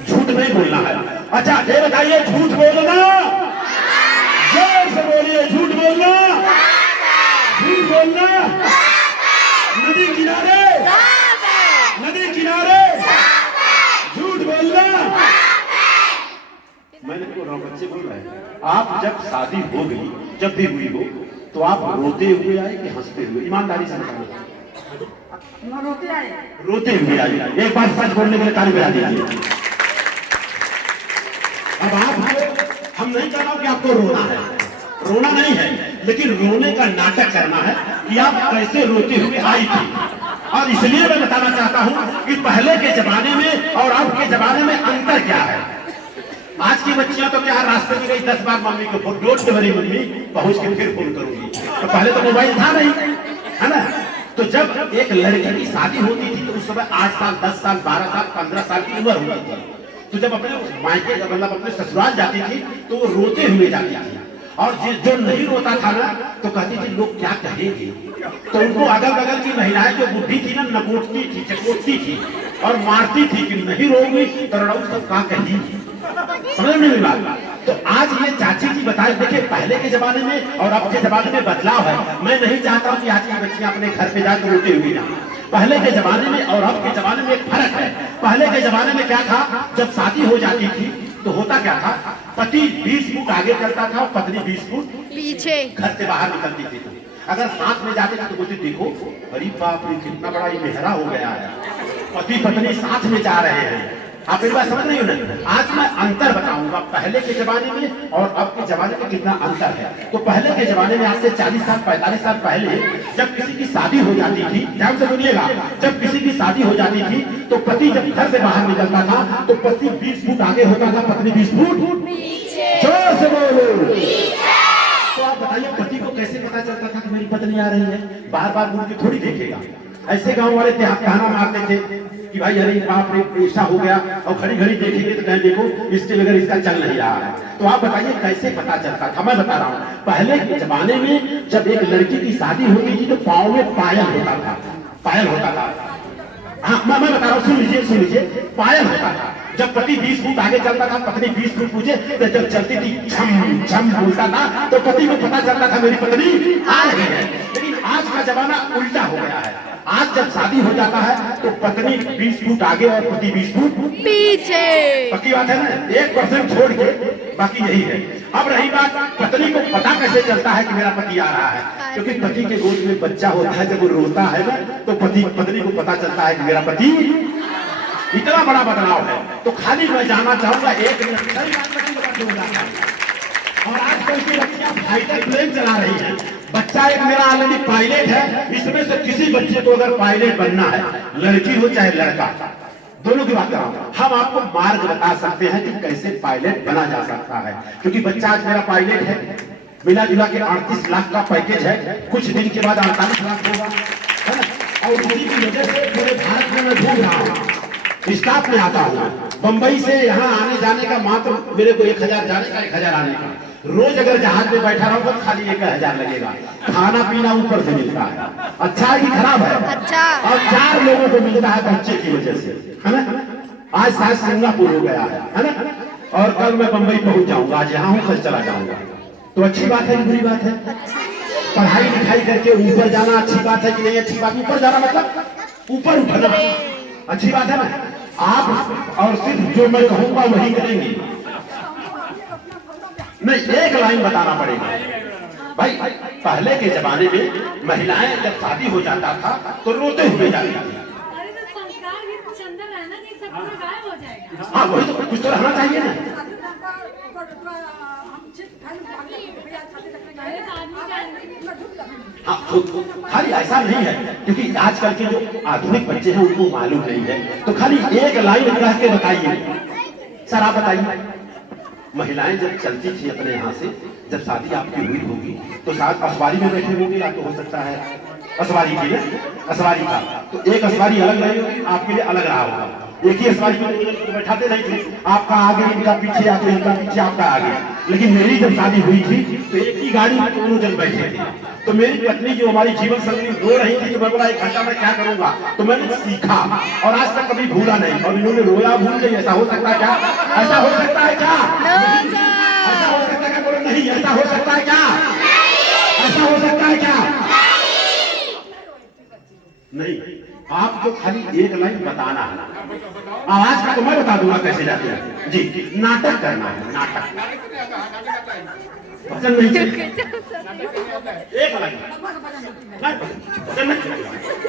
झूठ नहीं बोलना है। अच्छा ये बताइए, झूठ बोलना, जोर से बोलिए, झूठ बोलना, झूठ बोलना, नदी किनारे, नदी किनारे झूठ बोलना। मैंने बोल रहा हूँ, बच्चे बोल रहे हैं, आप जब शादी हो गई, जब भी हुई हो, तो आप रोते हुए आए कि हंसते हुए? ईमानदारी से बताओ। रोते आए। रोते हुए आए। एक बार सच बोलने के लिए ताली बजा दीजिए। अब आप, हम नहीं कह रहा हूं कि आपको रोना है, रोना नहीं है, लेकिन रोने का नाटक करना है कि आप कैसे रोते हुए आई थी। और इसलिए मैं बताना चाहता हूं कि पहले के जमाने में और अब के जमाने में अंतर क्या है। आज की बच्चियां तो क्या, रास्ते में गई 10 बार मम्मी को फोन, डोंट वरी मम्मी, पहुंच के फिर फोन करूंगी। तो पहले तो मोबाइल था नहीं, है ना। तो जब एक लड़की की शादी होती थी तो उस समय 8 साल, 10 साल, 12 साल, 15 साल की उम्र होती थी। तो जब अपने मायके, मतलब अपने ससुराल जाती थी तो वो रोते हुए जाती थी। और जो नहीं रोता था ना, तो कहती थी लोग क्या कहेंगे। तो उनको अगल बगल की महिलाएं जो बुढ़ी थी ना, नकोटती थी, चकोटती थी और मारती थी कि नहीं रोगी तो लड़ाऊ सब क्या कहेंगी। समझ में नहीं बात। तो आज ये चाची जी बताए, देखिए पहले के जमाने में और अब के जमाने में बदलाव है। मैं नहीं चाहता हूँ कि आज की बच्चियां अपने घर पे जाकर रोते हुए जाएं। पहले के जमाने में और अब के जमाने में एक फर्क है। पहले के जमाने में क्या था, जब शादी हो जाती थी तो होता क्या था, पति 20 फुट आगे चलता था और पत्नी 20 फुट पीछे घर से बाहर निकलती थी। अगर साथ में जाते थे तो बोलते देखो, अरे बाप रे कितना बड़ा ये मेहरा हो गया है, पति पत्नी साथ में जा रहे हैं। आप एक बात समझ रही हो ना। आज मैं अंतर बताऊंगा पहले के जमाने में और अब के जमाने में कितना अंतर है। तो पहले के जमाने में, आज से 40 साल 45 साल पहले, जब किसी की शादी हो जाती थी, ध्यान से सुनिएगा, जब किसी की शादी हो जाती थी तो पति जब घर से बाहर निकलता था तो पति 20 फुट आगे होता था, पत्नी 20 फुट पीछे। जोर से बोलो। तो आप बताइए पति को कैसे पता चलता था कि मेरी पत्नी आ रही है? बार बार मुड़ के थोड़ी देखेगा। ऐसे गांव वाले ताना मारते थे कि भाई अरे बाप रे ऐसा हो गया, और घड़ी घड़ी देखेंगे तो कहें देखो इसके बगैर इसका चल नहीं रहा है। तो आप बताइए कैसे पता चलता था? मैं बता रहा हूँ, पहले के जमाने में जब एक लड़की की शादी होती थी तो पाँव में पायल होता था, पायल होता था। हाँ मैं बता रहा हूँ, सुन लीजिए, पायल होता था। जब पति 20 फुट आगे चलता था, पत्नी 20 फुट पीछे, तो जब चलती थी झम झम बोलता था तो पति को पता चलता था मेरी पत्नी आ रही है। लेकिन आज का जमाना उल्टा हो गया है। आज जब शादी हो जाता है तो पत्नी 20 फुट आगे और पति 20 फुट पीछे। पक्की बात है ना, 1% छोड़ के बाकी यही है। अब रही बात, पत्नी को पता कैसे चलता है कि मेरा पति आ रहा है? क्योंकि पति के गोद में बच्चा होता है, जब वो रोता है ना तो पत्नी को पता चलता है कि मेरा पति। इतना बड़ा बदलाव है। तो खाली मैं जानना चाहूंगा एक मिनट, और आजकल की बच्चियां फाइटर प्लेन चला रही है। बच्चा एक मेरा ऑलरेडी पायलट है। इसमें से किसी बच्चे को अगर पायलट बनना है, लड़की हो चाहे लड़का, दोनों की बात कर रहा हूं, हम आपको मार्ग बता सकते हैं कि कैसे पायलट बना जा सकता है। क्योंकि बच्चा आज मेरा पायलट है, मिला जुला के 38 लाख का पैकेज है, कुछ दिन के बाद 48 लाख होगा, है ना। और उसी की वजह से पूरे भारत में मैं घूम रहा हूँ, स्टाफ में आता हूँ। बंबई से यहाँ आने जाने का मात्र मेरे को 1000 जाने का, 1000 आने का। रोज अगर जहाज में बैठा रहूंगा खाली 1000 लगेगा। खाना पीना ऊपर से मिलता है, अच्छा है कि खराब है? अच्छा। और 4 लोगों को मिलता है बच्चे की वजह से, है ना। आज शायद सिंगापुर हो गया है ना। और कल मैं बंबई पहुंच जाऊंगा, आज यहाँ हूँ कल चला जाऊंगा। तो अच्छी बात है कि बुरी बात है? पढ़ाई लिखाई करके ऊपर जाना अच्छी बात है कि नहीं अच्छी बात? ऊपर जाना मतलब ऊपर उठना अच्छी बात है ना। आप और सिर्फ जो मैं कहूंगा वही करेंगे नहीं, एक लाइन बताना पड़ेगा भाई। पहले के जमाने में महिलाएं जब शादी हो जाता था तो रोते हुए जाती थी। हाँ वही तो, कुछ तो रहना चाहिए ना। हाँ खाली ऐसा नहीं है, क्योंकि आजकल के जो आधुनिक बच्चे हैं उनको मालूम नहीं है। तो खाली एक लाइन कह के बताइए सर, आप बताइए, महिलाएं जब चलती थी अपने यहाँ से, जब शादी आपकी हुई होगी तो शायद असवारी में बैठे होंगे, या तो हो सकता है असवारी थी ना, असवारी था तो एक असवारी अलग रही होगी, आपके लिए अलग रहा होगा। एक ही असवारी में तो बैठाते नहीं थे, आपका आगे इनका पीछे, या तो इनका पीछे आपका आगे। लेकिन मेरी जब शादी हुई थी तो एक ही गाड़ी में दोनों जन बैठे थे। तो मेरी पत्नी जो हमारी जीवन संगी रो रही थी, तो मैं बोला 1 घंटा में क्या करूंगा, तो मैंने सीखा और आज तक कभी भूला नहीं। और इन्होंने रोया भूल गई, ऐसा हो सकता है क्या? ऐसा हो सकता है क्या? ऐसा हो सकता है क्या? बोलो नहीं, ऐसा हो सकता है क्या? ऐसा हो सकता है क्या? नहीं, आपको खाली एक लाइन बताना है। आवाज का तो मैं बता दूंगा कैसे जाते हैं जी। नाटक करना है, नाटक, भजन नहीं चाहिए। एक लाइन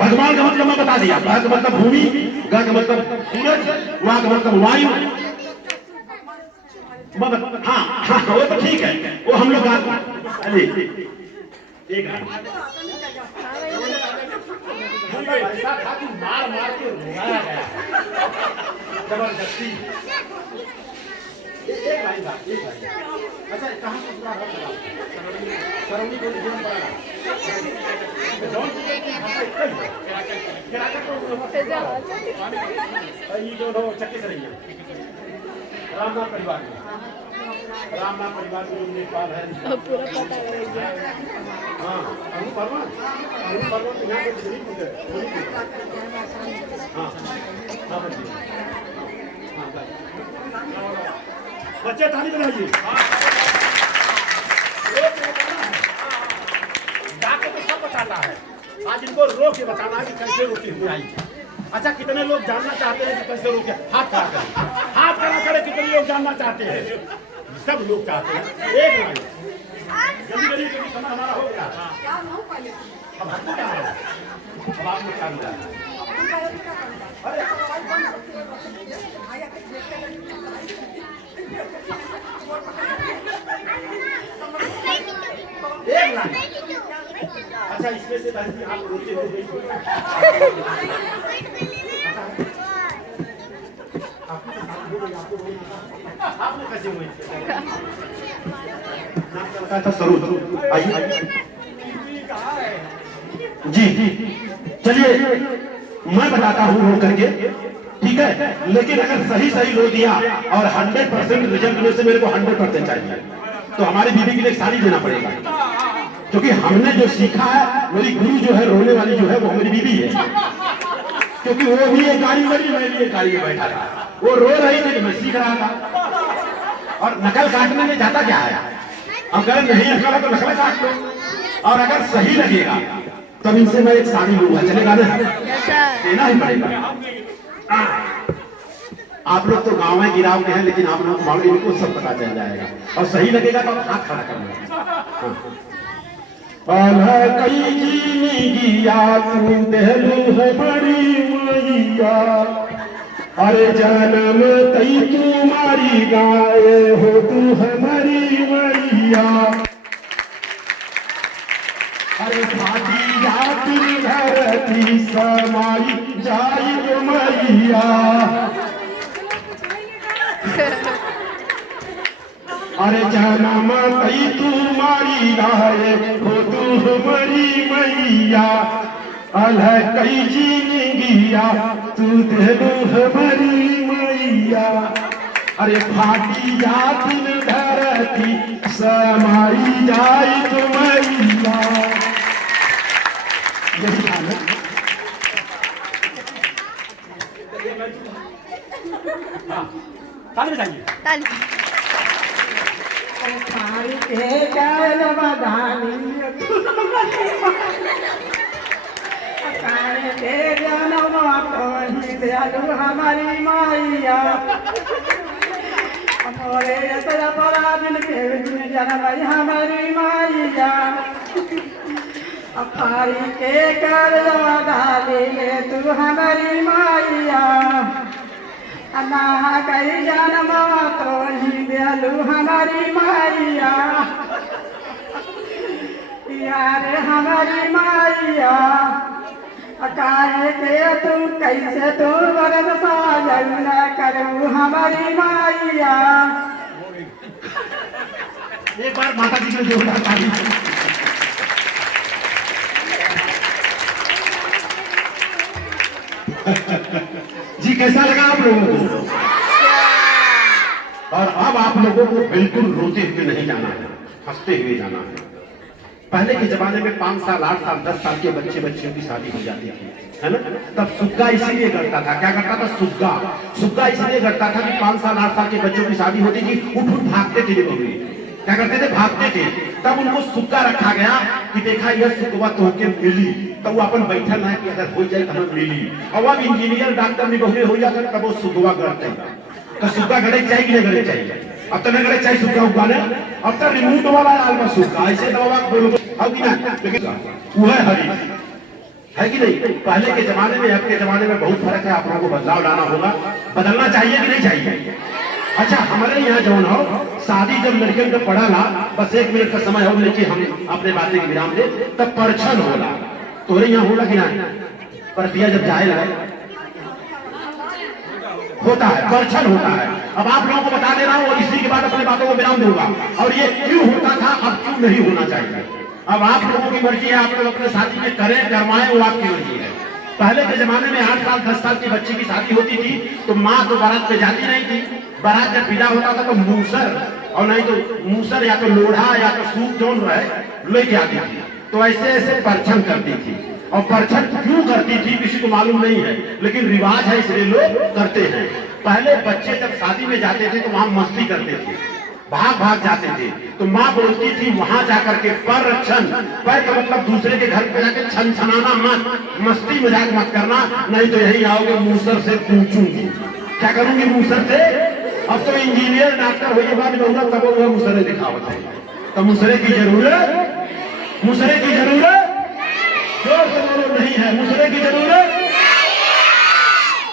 भगवान का मतलब मैं बता दिया। भ का मतलब भूमि, ग का मतलब सूरज, वा का मतलब वायु। हाँ हाँ, वो तो ठीक है, वो हम लोग एक ऐसा था कि मार मार के रुलाया गया जबरदस्ती। एक लाइन था, एक लाइन। अच्छा, कहाँ से पूरा रहा था? सरौनी को जीवन पड़ा ये जो चक्की से रही है रामनाथ परिवार में, रामनाथ परिवार में नेपाल है पूरा पता लग गया। हाँ, अनु परमान तो यहाँ पे हाँ बच्चे ताली बजाइए। डाके तो सब बताता है, आज इनको रो के बताना है कि कैसे रोटी हुई आई। अच्छा, कितने लोग जानना चाहते हैं कि कैसे रोके? हाथ खड़ा करें, हाथ खड़ा करें। कितने लोग जानना चाहते हैं? सब लोग चाहते हैं। एक लाइन जल्दी जल्दी, क्योंकि समय हमारा हो गया। अब हमको क्या है? अब आप लोग क्या मिला? एक लाइन। अच्छा, इसमें से आप रोते हुए आपने कैसे हुए? आइए जी, चलिए मैं बताता हूँ रो करके, ठीक है? लेकिन अगर सही सही रो दिया और 100% रिजल्ट में से मेरे को 100% चाहिए, तो हमारी बीवी के लिए साड़ी देना पड़ेगा। क्योंकि हमने जो सीखा है, मेरी गुरु जो है रोने वाली जो है वो मेरी बीवी है। क्योंकि वो भी एक गाड़ी बनी, मैं भी एक गाड़ी में बैठा था। वो रो रही थी, मैं सीख रहा था। और नकल काटने में जाता क्या है? हम कह रहे नहीं नकल है तो नकल काट लो, और अगर सही लगेगा तब इनसे मैं एक साड़ी लूंगा, चलेगा ना? देना ही पड़ेगा। आप लोग तो गाँव में गिराव के हैं, लेकिन आप लोग इनको सब पता चल जाएगा। और सही लगेगा तो हाथ खड़ा करना। कई गिया तू देलू है बड़ी मैया, अरे जन्म तई तुम्हारी गाय हो तू हमारी मैया। अरे फाटी जाती धरती समाई जाई मैया। अरे जन्म तई तुम्हारी गाय हो तू हमारी मैया, अलह कई जिंदगिया तू देलू हमारी मैया। अरे फाटी जाती धरती समाई जाई तो मैया। यही था ना? ताली बजाइए। हमारी मैया दिन के जनमई हमारी मैया। अखारी के कर डाली तू हमारी मैया। ना कई जन्म तो ही दिलू हमारी मैया। यार हमारी मैया, काहे के तुम कैसे तू वरद साजन करूँ हमारी मैया। एक बार माता जी को जोरदार ताली। जी, कैसा लगा आप लोगों को? और अब आप लोगों को बिल्कुल रोते हुए नहीं जाना है, हंसते हुए जाना है। पहले के जमाने में 5 साल 8 साल 10 साल के बच्चियों की शादी हो जाती थी, है ना। तब सुग्गा इसीलिए करता था, क्या करता था, सुग्गा इसलिए करता था कि 5 साल 8 साल के बच्चों की शादी होती थी, उठ भागते थे लोग, क्या करते थे, भागते थे। तब उनको सुग्गा रखा गया कि देखा यह सुगवा तोहके मिली, तब वो अपन बैठल है कि अगर हो जाए तो हमें मिली। और अब इंजीनियर डॉक्टर निबहुरे हो जाते तब वो सुगवा करते हैं। तो सुग्गा गड़े चाहिए कि नहीं गड़े चाहिए, अब तो नहीं गड़े चाहिए सुग्गा उगाने, अब तो रिमोट वाला आलमा सुग्गा ऐसे दबा बोलो अब कि ना, लेकिन वो है हरी, है कि नहीं। पहले के जमाने में अब के जमाने में बहुत फर्क है, आप लोगों को बदलाव लाना होगा, बदलना चाहिए कि नहीं चाहिए। अच्छा, हमारे यहाँ जो हो शादी जब लड़कियों को पढ़ा ला, बस 1 मिनट का समय हो, लेकिन हम अपने बातें के विराम दे, तब परछन होला, तोरे यहाँ होला कि नहीं, परतिया जब जाए होता है, परछन होता है। अब आप लोगों को बता दे रहा हूँ और इसी के बाद अपनी बातों को विराम दूंगा। और ये क्यों होता था, अब क्यों नहीं होना चाहिए, अब आप लोगों की मर्जी है, आप लोग अपने शादी में करें करवाएं, वो आपकी मर्जी है। पहले के जमाने में 8 साल 10 साल की बच्ची की शादी होती थी तो माँ तो बारात में जाती नहीं थी, बारात जब विदा होता था तो मूसर और नहीं तो मूसर या तो लोढ़ा या तो सूप जोन रहे लेके आती थी, तो ऐसे ऐसे परछन करती थी। और परछन क्यों करती थी किसी को मालूम नहीं है, लेकिन रिवाज है इसलिए लोग करते हैं। पहले बच्चे जब शादी में जाते थे तो वहां मस्ती करते थे, भाग जाते थे, तो माँ बोलती थी वहां जाकर के परछन, पर का मतलब दूसरे के घर पे जाके छन छनाना मत, मस्ती मजाक मत करना, नहीं तो यही आओगे मूसर से पूछूंगी। क्या करूंगी मूसर से, अब तो इंजीनियर डॉक्टर हो बाद जरूरत तब वो मुसरे दिखावत है, तो मुसरे की जरूरत, मुसरे की जरूरत जोर से बोलो नहीं है, मुसरे की जरूरत,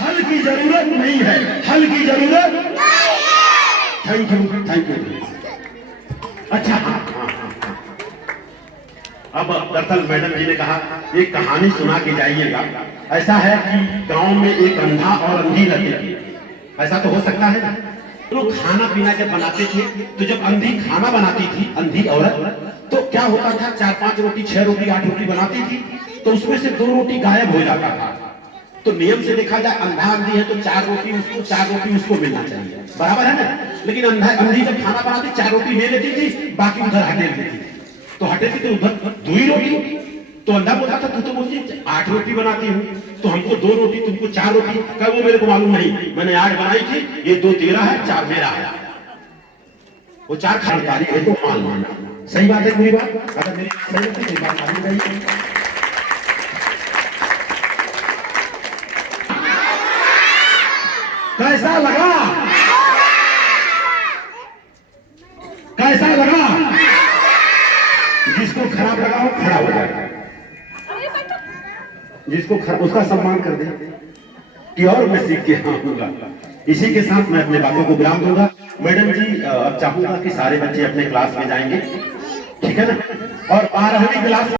हल की जरूरत नहीं है, हल की जरूरत। Thank you. अच्छा हाँ। अब दरअसल मैडम जी ने कहा एक कहानी सुना के जाइएगा। ऐसा है कि गांव में एक अंधा और अंधी रहती थी, ऐसा तो हो सकता है ना। लोग खाना पीना जब बनाते थे तो जब अंधी खाना बनाती थी, अंधी औरत, तो क्या होता था 4-5 रोटी 6 रोटी 8 रोटी बनाती थी, तो उसमें से 2 रोटी गायब हो जाता था। तो नियम से देखा जाए अंधा अंधी है तो 4 रोटी उसको मिलना चाहिए, बराबर है ना। लेकिन अंधी जब खाना बनाती 4 रोटी ले लेती थी, बाकी उधर हटे देती थी, तो हटे थी तो उधर 2 रोटी, तो अंधा बोलता था तू तो बोलती 8 रोटी बनाती हूँ, तो हमको 2 रोटी तुमको 4 रोटी, क्या वो मेरे को मालूम नहीं, मैंने 8 बनाई थी, ये 2 तेरा है 4 मेरा है, वो 4 खरीदारी है तो मान माना। सही बात है, मेरी बात अगर मेरी सही है तो बात मानी जाएगी। कैसा लगा, कैसा लगा, जिसको खराब लगा वो खड़ा हो जाए, जिसको उसका सम्मान कर दे कि और मैं सीख के आऊंगा। इसी के साथ मैं अपने बातों को विराम दूंगा। मैडम जी अब चाहूंगा कि सारे बच्चे अपने क्लास में जाएंगे, ठीक है ना, और 12वीं क्लास